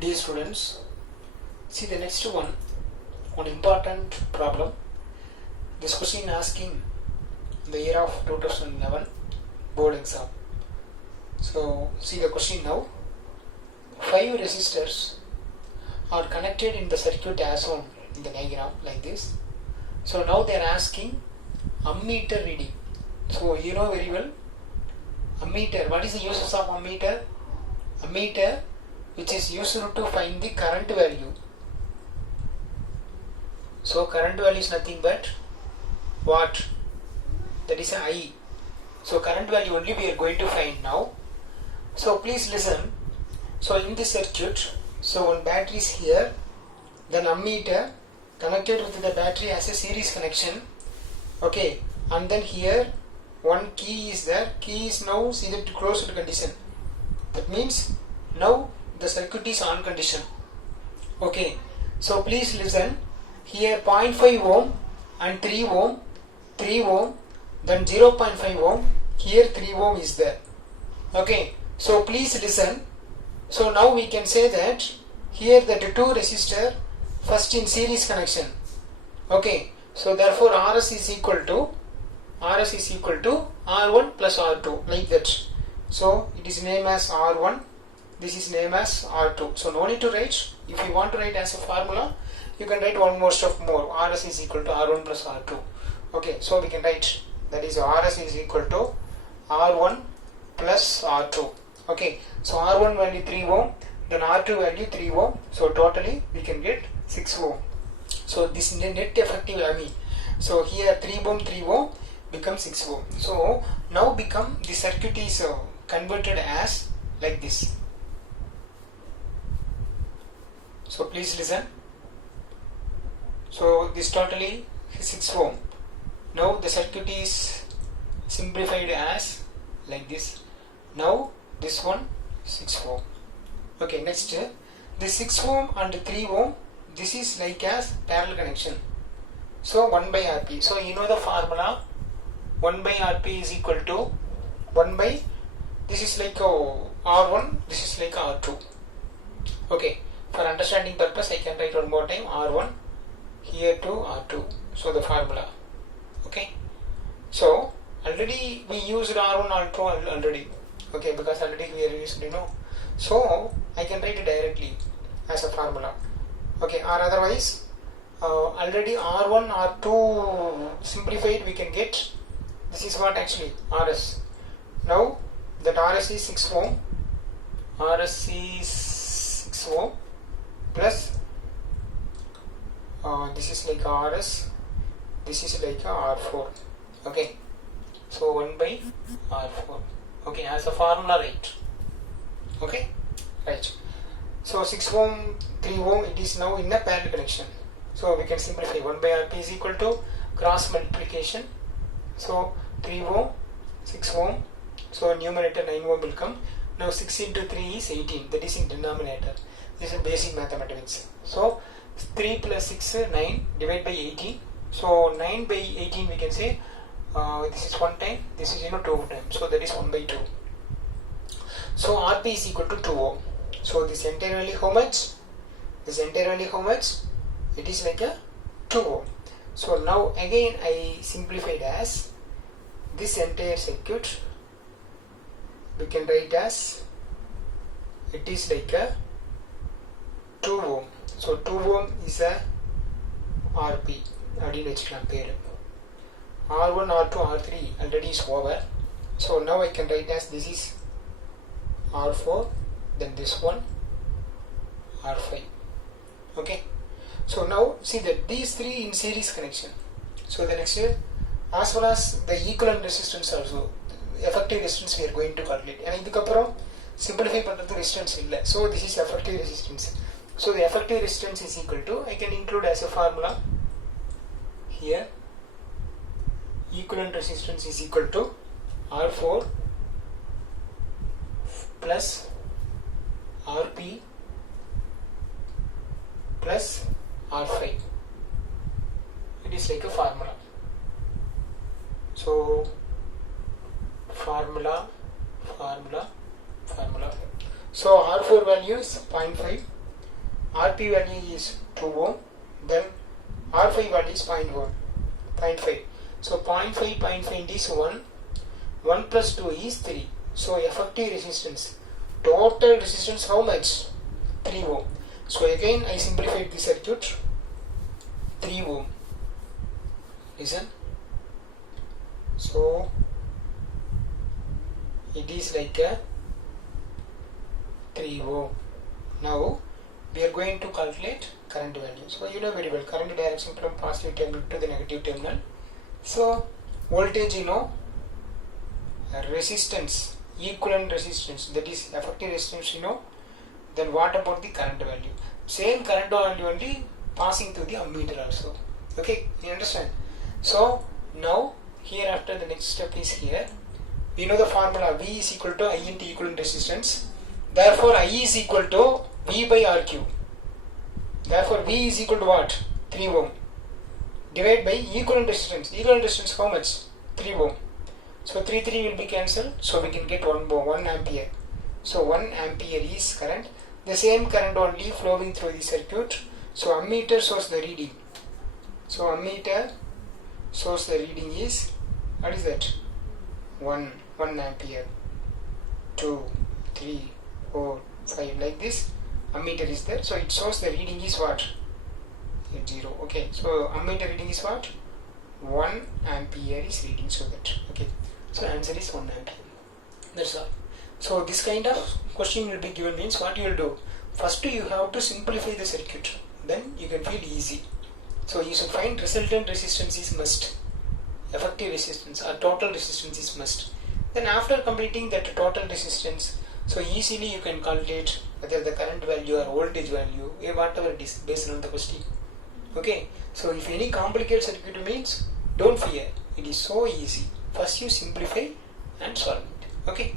Dear students, see the next one important problem. This question asking the year of 2011 board exam. So see the question now. 5 resistors are connected in the circuit as shown in the diagram like this. So now they are asking ammeter reading. So you know very well ammeter. What is the uses of ammeter? Ammeter, which is used to find the current value. So current value is nothing but what? That is I. So current value only we are going to find now. So please listen. So in this circuit, so one battery is here, then ammeter connected with the battery as a series connection. Okay, and then here one key is there. Key is now see the closed condition. That means now the circuit is on condition. Okay, so please listen. Here 0.5 ohm and 3 ohm, 3 ohm, then 0.5 ohm. Here 3 ohm is there. Okay, so please listen. So now we can say that here the two resistor first in series connection. Okay, so therefore RS is equal to R1 plus R2 like that. So it is named as R1. This is named as R2. So no need to write. If you want to write as a formula, you can write one more stuff more. RS is equal to R1 plus R2. Okay, so we can write that is RS is equal to R1 plus R2. Okay, so R1 value 3 ohm, then R2 value 3 ohm. So totally we can get 6 ohm. So this net effective so here 3 ohm becomes 6 ohm. So now become the circuit is converted as like this. So please listen. So this totally 6 ohm. Now the circuit is simplified as like this. Now this one 6 ohm. Okay, next this 6 ohm and 3 ohm, this is like as parallel connection. So 1 by Rp. So you know the formula. 1 by Rp is equal to 1 by, this is like R1, this is like R2. Okay, for understanding purpose I can write one more time R1 here to R2. So the formula. Okay, so already we used R1 R2 already. Okay, because already we are used, so I can write it directly as a formula. Okay, or otherwise already R1 R2 simplified we can get. This is what actually RS. Now that RS is 6 ohm. RS is 6 ohm plus this is like RS. This is like R4. Okay, so 1 by R4. Okay, as a formula, right? Okay, right. So 6 ohm, 3 ohm, it is now in a parallel connection. So we can simplify 1 by Rp is equal to cross multiplication. So 3 ohm, 6 ohm. So numerator 9 ohm will come. Now 6 into 3 is 18. That is in denominator. This is basic mathematics. So 3 plus 6 9 divided by 18. So 9 by 18 we can say this is 1 time. This is 2 times. So that is 1 by 2. So Rp is equal to 2 ohm. So this entire value how much? This entire value how much? It is like a 2 ohm. So now again I simplified as this entire circuit we can write as it is like a 2 ohm. So 2 ohm is a Rp. R1, R2, R3 already is over. So now I can write as this is R4, then this one R5. Okay. So now see that these three in series connection. So the next as well as the equivalent resistance also, effective resistance we are going to calculate. And idukaprom simplify பண்றது resistance இல்ல. So this is effective resistance. So the effective resistance is equal to, I can include as a formula here, equivalent resistance is equal to R4 plus Rp plus R5. It is like a formula. So formula. So R4 value is 0.5, Rp value is 2 ohm, then R5 value is 0.5. So 0.5 is 1, 1 plus 2 is 3. So effective resistance, total resistance how much? 3 ohm. So again I simplified the circuit, 3 ohm. Listen. So it is like a 3 ohm. Now we are going to calculate current value. So you know very well current direction from positive terminal to the negative terminal. So voltage you know, resistance, equivalent resistance, that is effective resistance you know. Then what about the current value? Same current value only passing through the ammeter also. Okay, you understand? So now here after the next step is here. We know the formula V is equal to I into equivalent resistance. Therefore I is equal to V by RQ. Therefore V is equal to what? 3 ohm. Divide by equivalent resistance. Equivalent resistance how much? 3 ohm. So 3 will be cancelled. So we can get 1 ampere. So 1 ampere is current. The same current only flowing through the circuit. So ammeter shows the reading. So ammeter shows the reading is, what is that? 1 ampere, 2, 3, 4, 5 like this. Ammeter is there. So it shows the reading is what? 0. Okay. So ammeter reading is what? 1 ampere is reading, so that. Okay. So answer is 1 ampere. That's all. So this kind of question will be given means what you will do. First you have to simplify the circuit. Then you can feel easy. So you should find resultant resistance is must. Effective resistance or total resistance is must. Then after completing that total resistance, so easily you can calculate whether the current value or voltage value, whatever it is based on the question. Okay. So if any complicated circuit means, don't fear. It is so easy. First you simplify and solve it. Okay.